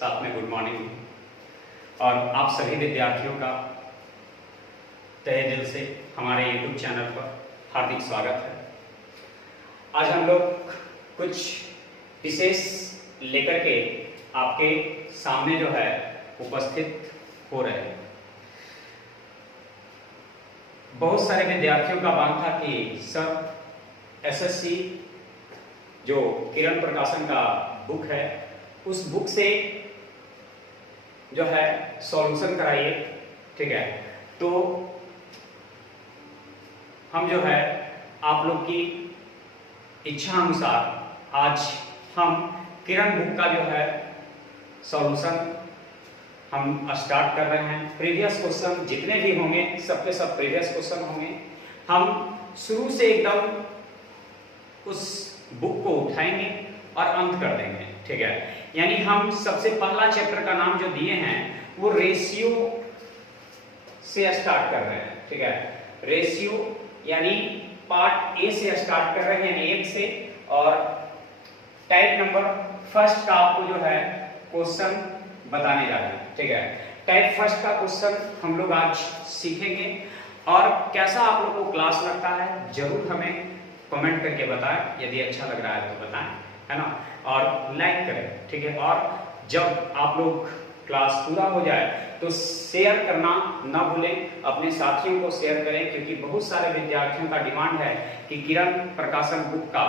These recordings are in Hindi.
साथ में गुड मॉर्निंग और आप सभी विद्यार्थियों का तहे दिल से हमारे YouTube चैनल पर हार्दिक स्वागत है। आज हम लोग कुछ विशेष लेकर के आपके सामने जो है उपस्थित हो रहे हैं। बहुत सारे विद्यार्थियों का मानना था कि सर एसएससी जो किरण प्रकाशन का बुक है उस बुक से जो है सॉल्यूशन कराइए, ठीक है। तो हम जो है आप लोग की इच्छा अनुसार आज हम किरण बुक का जो है सॉल्यूशन हम स्टार्ट कर रहे हैं। प्रीवियस क्वेश्चन जितने भी होंगे सबके सब प्रीवियस क्वेश्चन होंगे। हम शुरू से एकदम उस बुक को उठाएंगे और अंत कर देंगे, ठीक है। यानी हम सबसे पहला चैप्टर का नाम जो दिए हैं वो रेशियो से स्टार्ट कर रहे हैं, ठीक है। रेशियो यानी पार्ट ए से स्टार्ट कर रहे हैं, यानी 1 से, और टाइप नंबर फर्स्ट का आपको जो है क्वेश्चन बताने जा रहे हैं, ठीक है। टाइप फर्स्ट का क्वेश्चन हम लोग आज सीखेंगे और कैसा आप लोगों को क्लास लगता है जरूर हमें कमेंट करके बताएं। यदि अच्छा लग रहा है तो बताएं, है ना, और लाइक करें, ठीक है। और जब आप लोग क्लास पूरा हो जाए तो शेयर करना ना भूलें, अपने साथियों को शेयर करें, क्योंकि बहुत सारे विद्यार्थियों का डिमांड है कि किरण प्रकाशन बुक का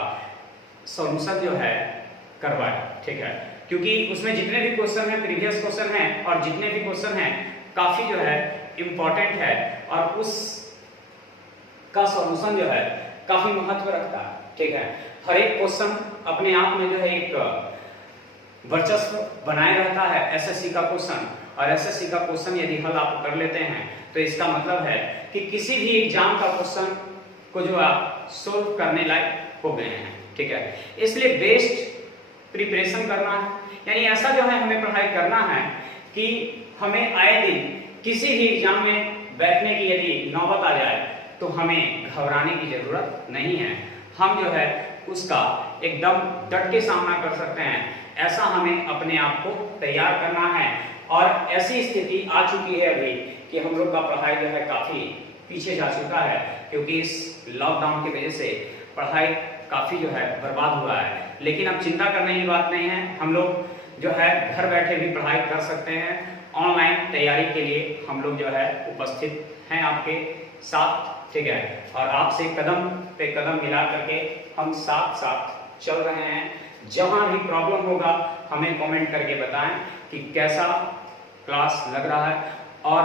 सॉल्यूशन जो है करवाएं, ठीक है। क्योंकि उसमें जितने भी क्वेश्चन हैं प्रीवियस क्वेश्चन हैं और जितने भी क्वेश्चन हैं काफी जो है इंपॉर्टेंट है और उस का सॉल्यूशन जो है काफी महत्व रखता है, ठीक है। हर एक क्वेश्चन अपने आप में जो है एक वर्चस्व बनाए रहता है एसएससी का क्वेश्चन, और एसएससी का क्वेश्चन यदि हल आप कर लेते हैं तो इसका मतलब है कि किसी भी एग्जाम का क्वेश्चन को जो आप सोल्व करने लायक हो गए हैं, ठीक है। इसलिए बेस्ट प्रिपरेशन करना है, यानी ऐसा जो है हमें पढ़ाई करना है कि हमें आए दिन किसी भी एग्जाम में बैठने की यदि नौबत आ जाए तो हमें घबराने की जरूरत नहीं है। हम जो है उसका एकदम डट के सामना कर सकते हैं, ऐसा हमें अपने आप को तैयार करना है। और ऐसी स्थिति आ चुकी है अभी कि हम लोग का पढ़ाई जो है काफी पीछे जा चुका है, क्योंकि इस लॉकडाउन की वजह से पढ़ाई काफी जो है बर्बाद हुआ है। लेकिन अब चिंता करने की बात नहीं है, हम लोग जो है घर बैठे भी पढ़ाई कर सकते हैं। ऑनलाइन तैयारी के लिए हम लोग जो है उपस्थित हैं आपके साथ, ठीक है। और आपसे कदम पे कदम मिला करके हम साथ साथ चल रहे हैं। जहां भी प्रॉब्लम होगा हमें कमेंट करके बताएं कि कैसा क्लास लग रहा है, और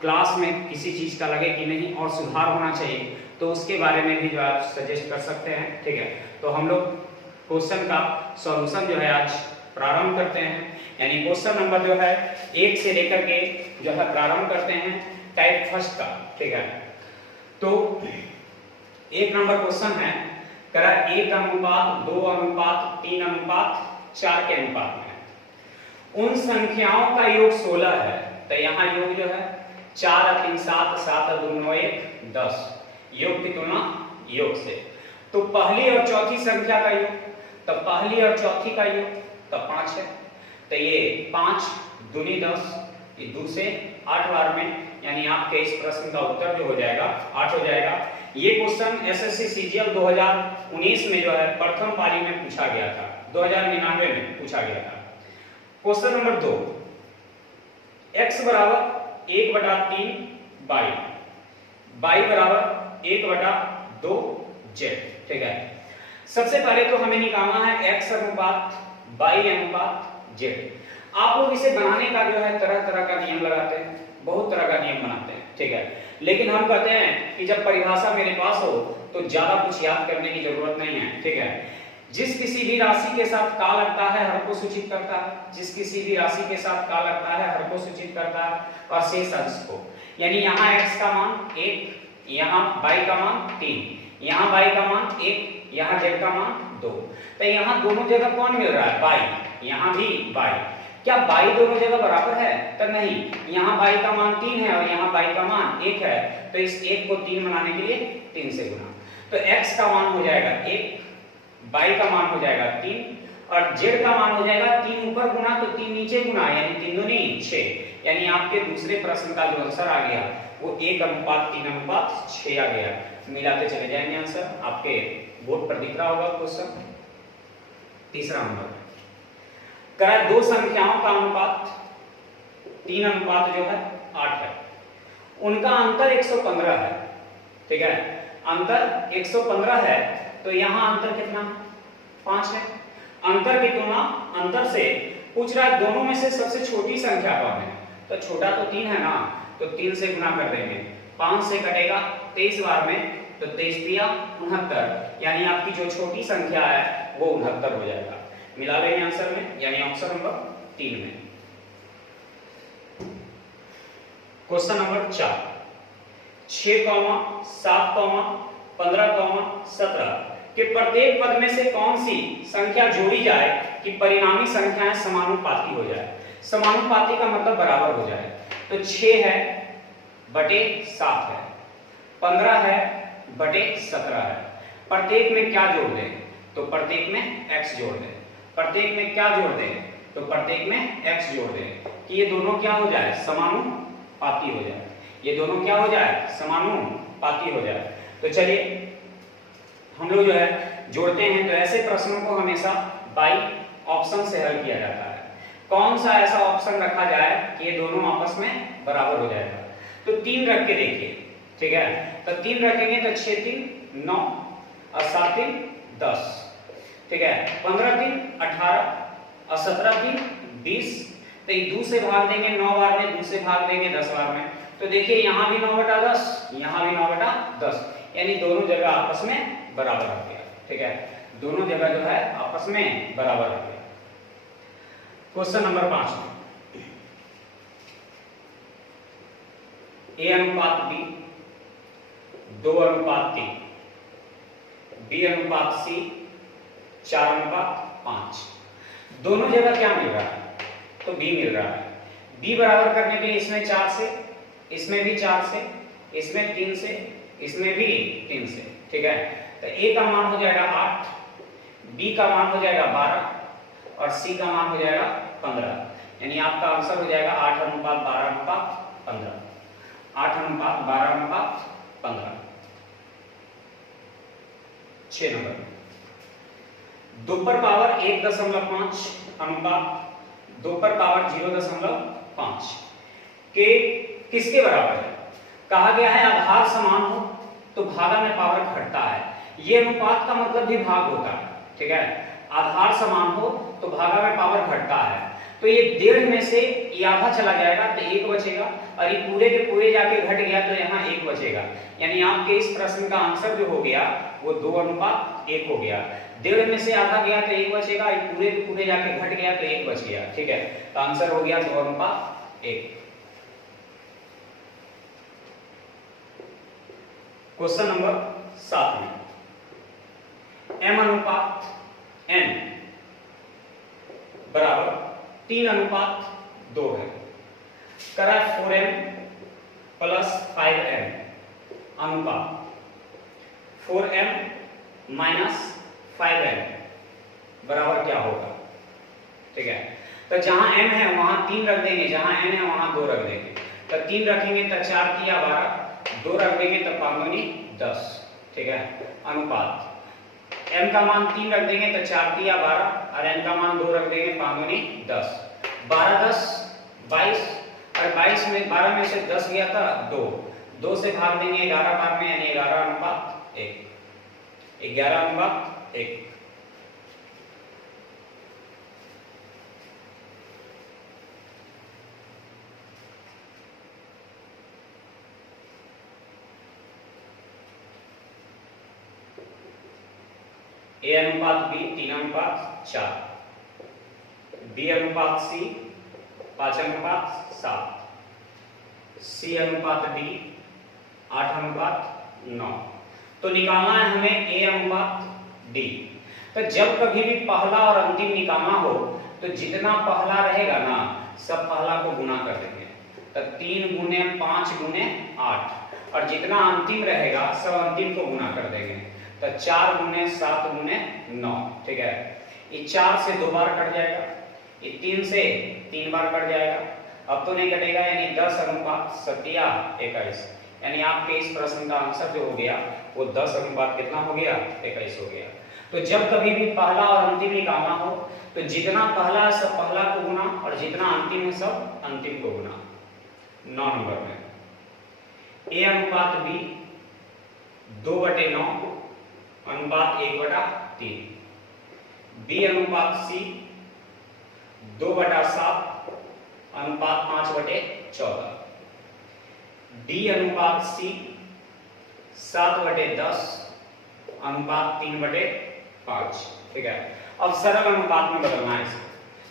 क्लास में किसी चीज का लगे कि नहीं और सुधार होना चाहिए तो उसके बारे में भी जो आप सजेस्ट कर सकते हैं, ठीक है। तो हम लोग क्वेश्चन का सॉल्यूशन जो है आज प्रारंभ करते हैं, यानी क्वेश्चन नंबर जो है 1 से लेकर के जो है प्रारंभ करते हैं टाइप फर्स्ट का, ठीक है। तो 1 नंबर क्वेश्चन है करा 1 अनुपात 2 अनुपात 3 अनुपात 4 के अनुपात में उन संख्याओं का योग 16 है। तो यहाँ योग जो है 4 और 3 7, 7 और 2 9 1 10, योग की तुलना योग से। तो पहली और चौथी संख्या का योग, तो पहली और चौथी का योग तो 5 है। तो ये 5 दूनी 10, ये 2 से 8 बार में, यानी आपके इस प्रश्न का उत्तर जो हो जाएगा 8 हो जाएगा। ये क्वेश्चन एसएससी सीजीएल 2019 में जो है प्रथम पारी में पूछा गया था, 2099 में पूछा गया था। क्वेश्चन नंबर 2, x बराबर 1/3 y, y बराबर 1/2 z, ठीक है। सबसे पहले तो हमें निकालना है x अनुपात y अनुपात z। आप लोग इसे बनाने का जो है तरह तरह का नियम लगाते हैं, बहुत तरह का नियम बनाते हैं, ठीक है। लेकिन हम कहते हैं कि जब परिभाषा मेरे पास हो तो ज्यादा कुछ याद करने की जरूरत नहीं है, ठीक है। जिस किसी भी राशि के साथ का लगता है हर को सूचित करता है, जिस किसी भी राशि के साथ का लगता है हर को सूचित करता है, और शेष अंश को। यानी यहाँ x का मान 1, यहाँ y का मान 3, यहाँ y का मान 1, यहाँ z का मान 2। तो यहाँ दोनों जगह कौन मिल रहा है? y, यहाँ भी y। क्या y दोनों जगह बराबर है? तो नहीं, यहाँ y का मान 3 है और यहाँ y का मान 1 है, तो इस 1 को 3 बनाने के लिए 3 से गुना। तो x का मान हो जाएगा 1, y का मान हो जाएगा 3 और जेड का मान हो जाएगा 3 ऊपर गुना तो 3 नीचे गुना, यानी 3 दूनी 6। यानी आपके दूसरे प्रश्न का जो आंसर आ गया वो 1:3:6 आ गया। मिलाते चले जाएंगे आंसर, आपके बोर्ड पर दिख रहा होगा क्वेश्चन। तीसरा नंबर करा दो संख्याओं का अनुपात 3:8 जो है 8 है, उनका अंतर 115 है। ठीक है, अंतर 115 है तो यहाँ अंतर कितना 5 है। अंतर की तुलना अंतर से पूछ रहा है दोनों में से सबसे छोटी संख्या कौन है, तो छोटा तो 3 है ना, तो 3 से गुना कर देंगे, 5 से कटेगा 23 बार में, तो 23 तिया 69, यानी आपकी जो छोटी संख्या है वो 69 हो जाएगा। मिला लेंगे आंसर में, यानी ऑप्शन नंबर 3 में। क्वेश्चन नंबर 4, 6, 7, 15, 17 के प्रत्येक पद में से कौन सी संख्या जोड़ी जाए कि परिणामी संख्याएं समानुपाती हो जाए। समानुपाती का मतलब बराबर हो जाए, तो 6 है बटे 7 है, 15 है बटे 17 है। प्रत्येक में क्या जोड़ दें, तो प्रत्येक में x जोड़ दें। प्रत्येक में क्या जोड़ दें, तो प्रत्येक में x जोड़ दें कि ये दोनों क्या हो जाए, समानुपाती हो जाए। ये दोनों क्या हो जाए, समानुपाती हो जाए। तो चलिए हम लोग जो है जोड़ते हैं। तो ऐसे प्रश्नों को हमेशा बाई ऑप्शन से हल किया जाता है। कौन सा ऐसा ऑप्शन रखा जाए कि ये दोनों आपस में बराबर हो जाएगा, तो 3 रख के देखिए। ठीक है, तो 3 रखेंगे तो 6 3 9 और 7 3 10। ठीक है, 15 3 18 और 17 3 20। तो ये 2 से भाग देंगे 9 बार में, 2 से भाग देंगे 10 बार में। तो देखिए यहाँ भी 9/10, यहाँ भी 9/10, यानी दोनों जगह आपस में बराबर आ गया। ठीक है, दोनों जगह जो है आपस में बराबर आ गया। क्वेश्चन नंबर 5 में A:B 2:3, B:C 4:5। दोनों जगह क्या मिल रहा है, तो B मिल रहा है। B बराबर करने के लिए इसमें 4 से, इसमें भी 4 से, इसमें 3 से, इसमें भी 3 से। ठीक है, तो A का मान हो जाएगा 8, B का मान हो जाएगा 12 और C का मान हो जाएगा 15। यानी आपका आंसर हो जाएगा 8:12:15, 8:12:15। 6 नंबर 2 पर पावर 1.5 अनुपात 2 पर पावर 0.5 के किसके बराबर है। कहा गया है आधार समान हो तो भागा में पावर घटता है। ये अनुपात का मतलब भी भाग होता है। ठीक है, आधार समान हो तो भागा में पावर घटता है। तो ये 1.5 में से ये आधा चला जाएगा तो 1 बचेगा, और ये पूरे के पूरे जाके घट गया तो यहाँ 1 बचेगा। यानी आपके इस प्रश्न का आंसर जो हो गया वो 2:1 हो गया। 1.5 में से आधा गया तो 1 बचेगा, ये पूरे के पूरे जाके घट गया तो 1 बच गया। ठीक है, तो आंसर हो गया 2:1। क्वेश्चन नंबर 7 में M:N बराबर 3:2 है। करा 4M + 5M अनुपात 4M - 5M बराबर क्या होगा। ठीक है, तो जहां M है वहां 3 रख देंगे, जहां N है वहां 2 रख देंगे। तो 3 रखेंगे तो 4 तिया 12, 2 रख देंगे तो 5 दूनी 10। ठीक है, अनुपात M का मान 3 रख देंगे तो 4 तिया 12 और N का मान 2 रख देंगे 5 दूनी 10। 12 10 22 और 22 में 12 में से 10 गया था 2 से भाग देंगे 11 बार में, यानी 11:1, 11:1। A:B 3:4, B:C 5:7, C:D 8:9। तो निकालना है हमें A:D। तो जब कभी भी पहला और अंतिम निकालना हो तो जितना पहला रहेगा ना सब पहला को गुना कर देंगे। तो 3 × 5 × 8 और जितना अंतिम रहेगा सब अंतिम को गुना कर देंगे। तो 4 × 7 × 9। ठीक है, ये 4 से 2 बार कट जाएगा, ये 3 से 3 बार कट जाएगा, अब तो नहीं कटेगा, यानी 10 अनुपात 21, यानी आपके इस प्रश्न का आंसर जो हो गया वो 10 अनुपात कितना हो गया, 21 हो गया। तो जब कभी भी पहला और अंतिम निकालना हो तो जितना पहला है सब पहला को गुना और जितना अंतिम है सब अंतिम को गुना। 9 नंबर में ए अनुपात बी 2/9 अनुपात 1/3, बी अनुपात सी 2/7 अनुपात 5/14, डी अनुपात सी 7/10 अनुपात 3/5। ठीक है, अब सरल अनुपात में बदलना है इसे।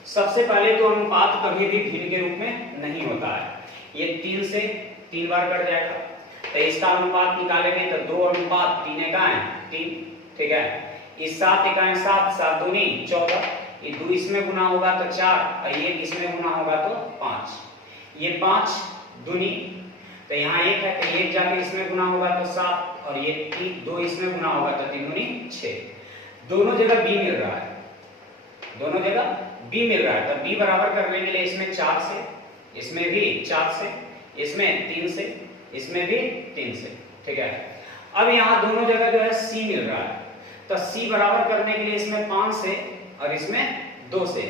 सबसे पहले तो अनुपात कभी भी भिन्न के रूप में नहीं होता है, ये 3 से 3 बार कट जाएगा, तो इसका अनुपात निकालेंगे तो 2 अनुपात 3 इकाएं 3। ठीक है, इस 7 इकाएं 7, 7 दूनी 14, ये 2 इसमें गुना होगा तो 4 और ये इसमें गुना होगा तो 5, ये 5 दूनी, तो यहाँ 1 है तो 1 जाके इसमें गुना होगा तो 7 और ये 2 इसमें गुना होगा तो 3 दूनी 6। दोनों जगह b मिल रहा है, दोनों जगह b मिल रहा है, तो b बराबर करने के लिए इसमें 4 से, इसमें भी 4 से, इसमें 3 से, इसमें भी 3 से। ठीक है, अब यहाँ दोनों जगह जो है c मिल रहा है, तो c बराबर करने के लिए इसमें 5 से और इसमें 2 से,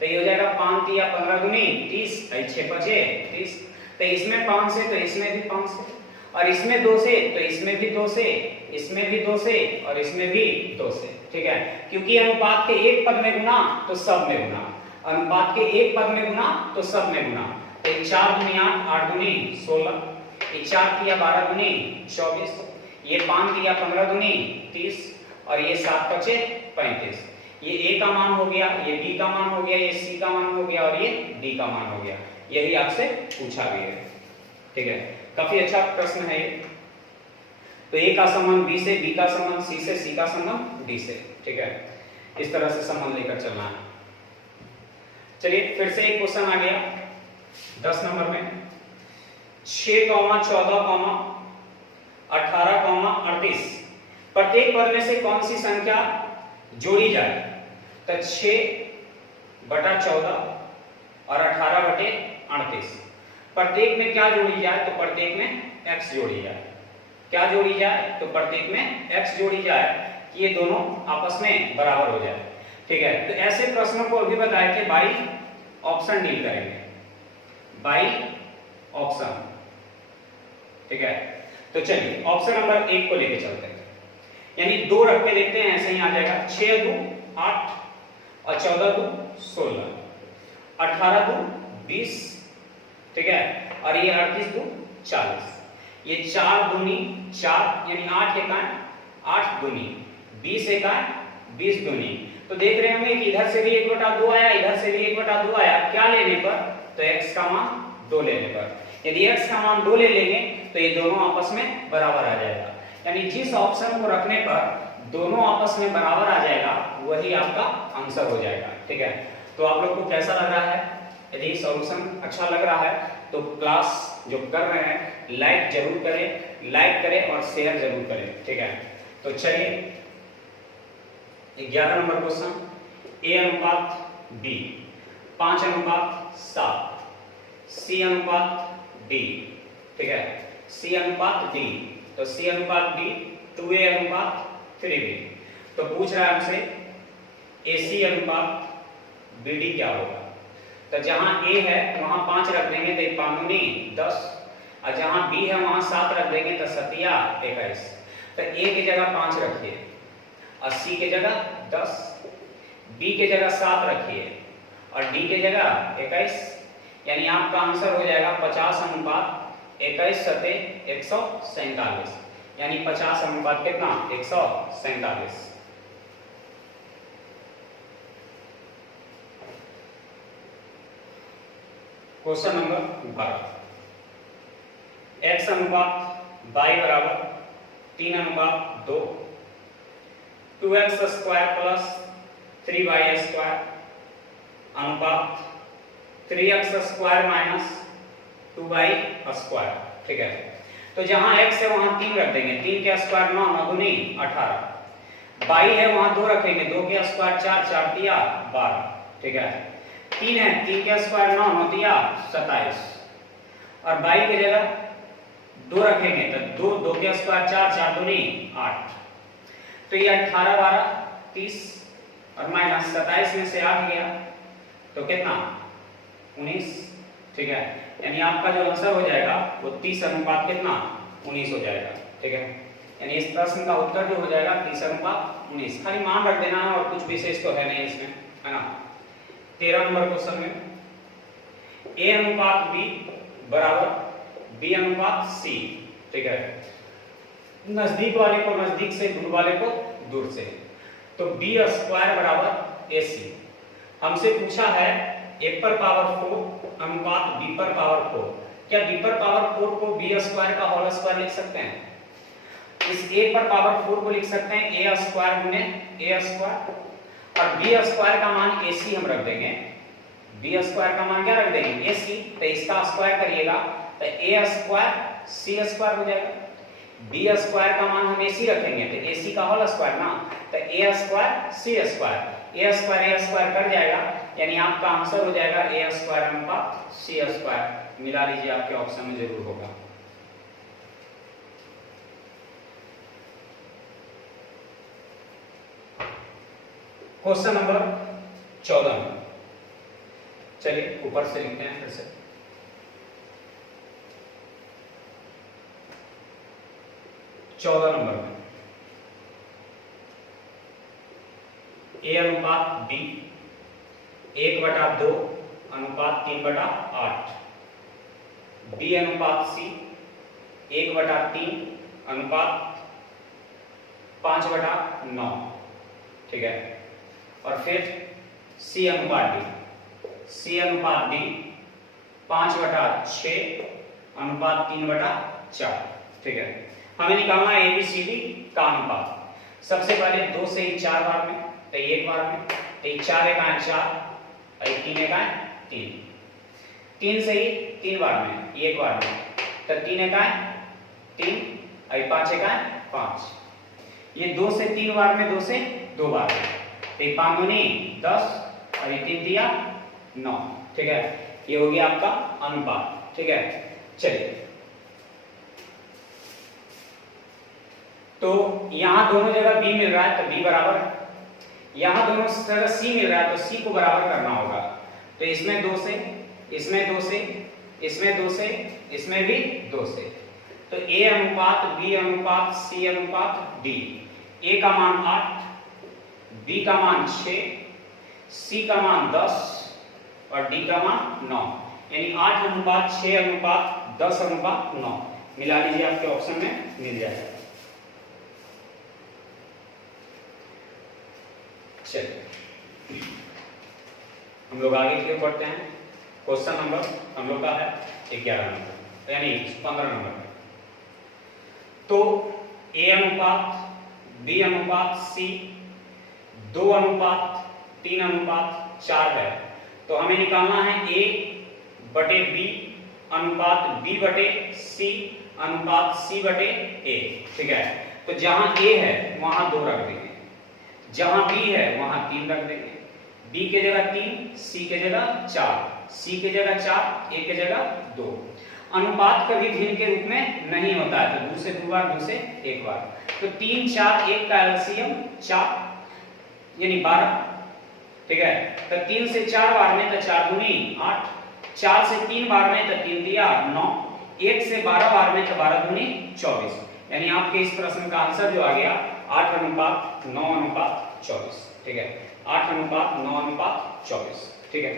तो ये हो जाएगा 5 या 15 दूनी 30, 6 5 30, तो इसमें 5 से तो इसमें भी 5 से, और इसमें 2 से तो इसमें भी 2 से, इसमें भी 2 से और इसमें भी 2 से। ठीक है, क्योंकि अनुपात के एक पद में गुना तो सब में गुना, अनुपात के एक पद में गुना तो सब में गुना, तो 4 दूनी 8, 8 दूनी 16, ये 4 किया 12 दूनी 24, ये 5 किया 15 दूनी 30 और ये 7 5 35, ये a का मान हो गया, ये b का मान हो गया, ये c का मान हो गया और ये d का मान हो गया। यही आपसे पूछा भी है। ठीक है, काफी अच्छा प्रश्न है ये। तो a का संबंध b से, b का संबंध c से, c का संबंध d से। ठीक है, इस तरह से संबंध लेकर चलना है। चलिए फिर से एक क्वेश्चन आ गया 10 नंबर में, 6, 14, 18, 38 प्रत्येक पद में से कौन सी संख्या जोड़ी जाए, तो 6/14 और 18/38 प्रत्येक में क्या जोड़ी जाए, तो प्रत्येक में x जोड़ी जाए। क्या जोड़ी जाए, तो प्रत्येक में x जोड़ी जाए कि ये दोनों आपस में बराबर हो जाए। ठीक है, तो ऐसे प्रश्नों को अभी बताया कि बाई ऑप्शन डील करेंगे, बाई ऑप्शन। ठीक है, तो चलिए ऑप्शन नंबर 1 को लेके चलते हैं, यानी 2 रख के देखते हैं, ऐसे ही आ जाएगा। 6 2 8 और 14 2 16, 18 2 20, ठीक है, और ये 38 2 40, ये 4 दूनी 4 यानी 8 इकाएं 8 दूनी 20 इकाएं 20 दूनी। तो देख रहे होंगे कि इधर से भी 1/2 आया, इधर से भी 1/2 आया, क्या लेने पर, तो x का मान 2 लेने पर। यदि x का मान 2 ले लेंगे तो ये दोनों आपस में बराबर आ जाएगा, यानी जिस ऑप्शन को रखने पर दोनों आपस में बराबर आ जाएगा वही आपका आंसर हो जाएगा। ठीक है, तो आप लोग को कैसा लग रहा है? यदि सॉल्यूशन अच्छा लग रहा है तो क्लास जो कर रहे हैं लाइक जरूर करें, लाइक करें और शेयर जरूर करें। ठीक है, तो चलिए 11 नंबर क्वेश्चन, a अनुपात b 5:7, c अनुपात d। ठीक है, c अनुपात d, तो c अनुपात d 2a अनुपात 3b। तो पूछ रहा है हमसे ac अनुपात bd क्या होगा। तो जहां a है वहां 5 रख देंगे तो 5 दूनी 10, और जहां b है वहां 7 रख देंगे तो 7 या 21। तो a की जगह 5 रखिए और c के जगह 10, b के जगह 7 रखिए और d के जगह 21, यानी आपका आंसर हो जाएगा 50:21 सते 147, यानी 50 अनुपात कितना 147। क्वेश्चन नंबर 12, x अनुपात y बराबर 3:2, 2x square plus 3y square अनुपात 3x square minus 2y square. ठीक है, तो जहां x है वहां 3 रख देंगे, 3 के स्क्वायर 9, 9 दूनी 18, 22 है वहां 2 रखेंगे, 2 के स्क्वायर 4, 4 तिया 12, ठीक है। 3 है, 3 के स्क्वायर 9, 9 तिया 27, और 22 की जगह 2 रखेंगे तो 2, 2 के स्क्वायर 4, 4 दूनी 8, तो ये 18, 12, 30 और माइनस 27 में से 8 गया तो कितना 19, ठीक है। यानी आपका जो आंसर हो जाएगा वो 30 अनुपात कितना 19 हो जाएगा, ठीक है। यानी इस प्रश्न का उत्तर जो हो जाएगा 30 अनुपात 19। खाली मान रख देना है और कुछ विशेष तो है नहीं इसमें, है ना। 13 नंबर क्वेश्चन में ए अनुपात बी बराबर बी अनुपात सी, ठीक है। नजदीक वाले को नजदीक से, दूर वाले को दूर से, तो बी स्क्वायर बराबर ए सी। हमसे पूछा है ए पर पावर 4 अनुपात बी पर पावर 4। क्या बी पर पावर 4 को बी स्क्वायर का होल स्क्वायर लिख सकते हैं? इस ए पर पावर 4 को लिख सकते हैं ए स्क्वायर गुने ए स्क्वायर, और बी स्क्वायर का मान ए सी हम रख देंगे। बी स्क्वायर का मान क्या रख देंगे ए सी, तो इसका स्क्वायर करिएगा तो ए स्क्वायर सी स्क्वायर हो जाएगा। बी स्क्वायर का मान हम ए सी रखेंगे तो ए सी का होल स्क्वायर ना, तो ए स्क्वायर सी स्क्वायर, ए स्क्वायर कट जाएगा, यानी आपका आंसर हो जाएगा ए स्क्वायर अनुपात सी स्क्वायर। मिला लीजिए, आपके ऑप्शन में जरूर होगा। क्वेश्चन नंबर 14 में चलिए ऊपर से लिखते हैं फिर से। चौदह नंबर में ए अनुपात बी 1/2 अनुपात 3/8, बी अनुपात सी 1/3 अनुपात 5/9, ठीक है। और फिर सी अनुपात डी, सी अनुपात डी 5/6 अनुपात 3/4, ठीक है। हमें निकालना है एबीसीडी का अनुपात। सबसे पहले 2 से ही 4 बार में, तो एक बार में, तो 4 एका 4 और 3 एका 3, 3 से ही 3 बार में, एक बार में, तो 3 एका 3 और 5 एका 5। ये 2 से 3 बार में, 2 से 2 बार में, तो 5 दूनी 10 और 3 दिया 9, ठीक है। ये हो गया आपका अनुपात, ठीक है। चलिए, तो यहां दोनों जगह b मिल रहा है तो b बराबर, यहां दोनों जगह c मिल रहा है तो c को बराबर करना होगा। तो इसमें 2 से, इसमें 2 से, इसमें 2 से, इसमें भी 2 से, तो a अनुपात b अनुपात c अनुपात d। a का मान 8, b का मान 6, c का मान 10 और d का मान 9, यानी 8 अनुपात 6 अनुपात 10 अनुपात 9। मिला लीजिए, आपके ऑप्शन में मिल जाएगा। चलिए हम लोग आगे की ओर बढ़ते हैं। क्वेश्चन नंबर हम लोग का है 11 नंबर, यानी 15 नंबर। तो ए अनुपात बी अनुपात सी 2 अनुपात 3 अनुपात 4 है, तो हमें निकालना है ए बटे बी अनुपात बी बटे सी अनुपात सी बटे ए, ठीक है। तो जहां ए है वहां 2 रख देंगे, जहां बी है वहां 3 रख देंगे। बी के जगह 3, सी के जगह 4, सी के जगह 4, ए के जगह 2। अनुपात कभी भिन्न के रूप में नहीं होता है, तो 2 से 2 बार, 2 से 1 बार, तो 3 4 1 का एलसीएम 4 यानी 12, ठीक है। तो 3 से 4 बार में तो 4 दूनी 8, 4 से 3 बार में तो 3 दिया 9, 1 से 12 बार में तो 12 दूनी 24, यानी आपके इस प्रश्न का आंसर जो आ गया 8 अनुपात 9 अनुपात 24, ठीक है। 8 अनुपात 9 अनुपात 24, ठीक है।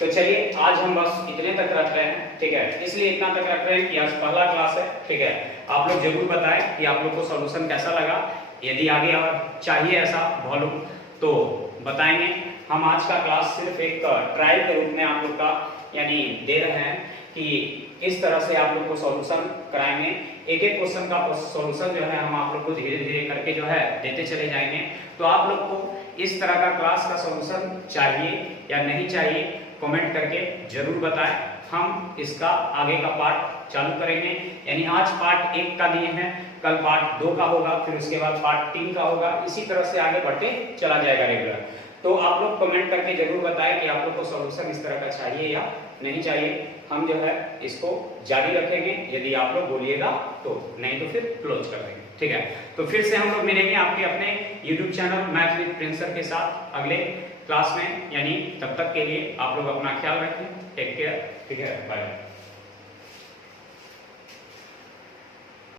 तो चलिए आज हम बस इतने तक रख रहे हैं, ठीक है। इसलिए इतना तक रख रहे हैं कि आज पहला क्लास है, ठीक है। आप लोग जरूर बताएं कि आप लोग को सॉल्यूशन कैसा लगा। यदि आगे और चाहिए ऐसा वॉल्यूम तो बताएंगे। हम आज का क्लास सिर्फ एक ट्रायल के रूप में आप लोग का यानी दे रहे हैं कि इस तरह से आप लोग को सॉल्यूशन कराएंगे। एक एक क्वेश्चन का सॉल्यूशन जो है हम आप लोग को धीरे धीरे करके जो है देते चले जाएंगे। तो आप लोग को इस तरह का क्लास का सॉल्यूशन चाहिए या नहीं चाहिए कमेंट करके जरूर बताएं। हम इसका आगे का पार्ट चालू करेंगे, यानी आज पार्ट 1 का दिए हैं, कल पार्ट 2 का होगा, फिर उसके बाद पार्ट 3 का होगा, इसी तरह से आगे बढ़ते चला जाएगा रेगुलर। तो आप लोग कमेंट करके जरूर बताएं कि आप लोग को सॉल्यूशन इस तरह का चाहिए या नहीं चाहिए। हम जो है इसको जारी रखेंगे यदि आप लोग बोलिएगा तो, नहीं तो फिर क्लोज कर देंगे, ठीक है। तो फिर से हम लोग मिलेंगे आपके अपने YouTube channel math with Prince sir के साथ अगले क्लास में, यानी तब तक के लिए आप लोग अपना ख्याल रखें, टेक केयर, ठीक है, बाय।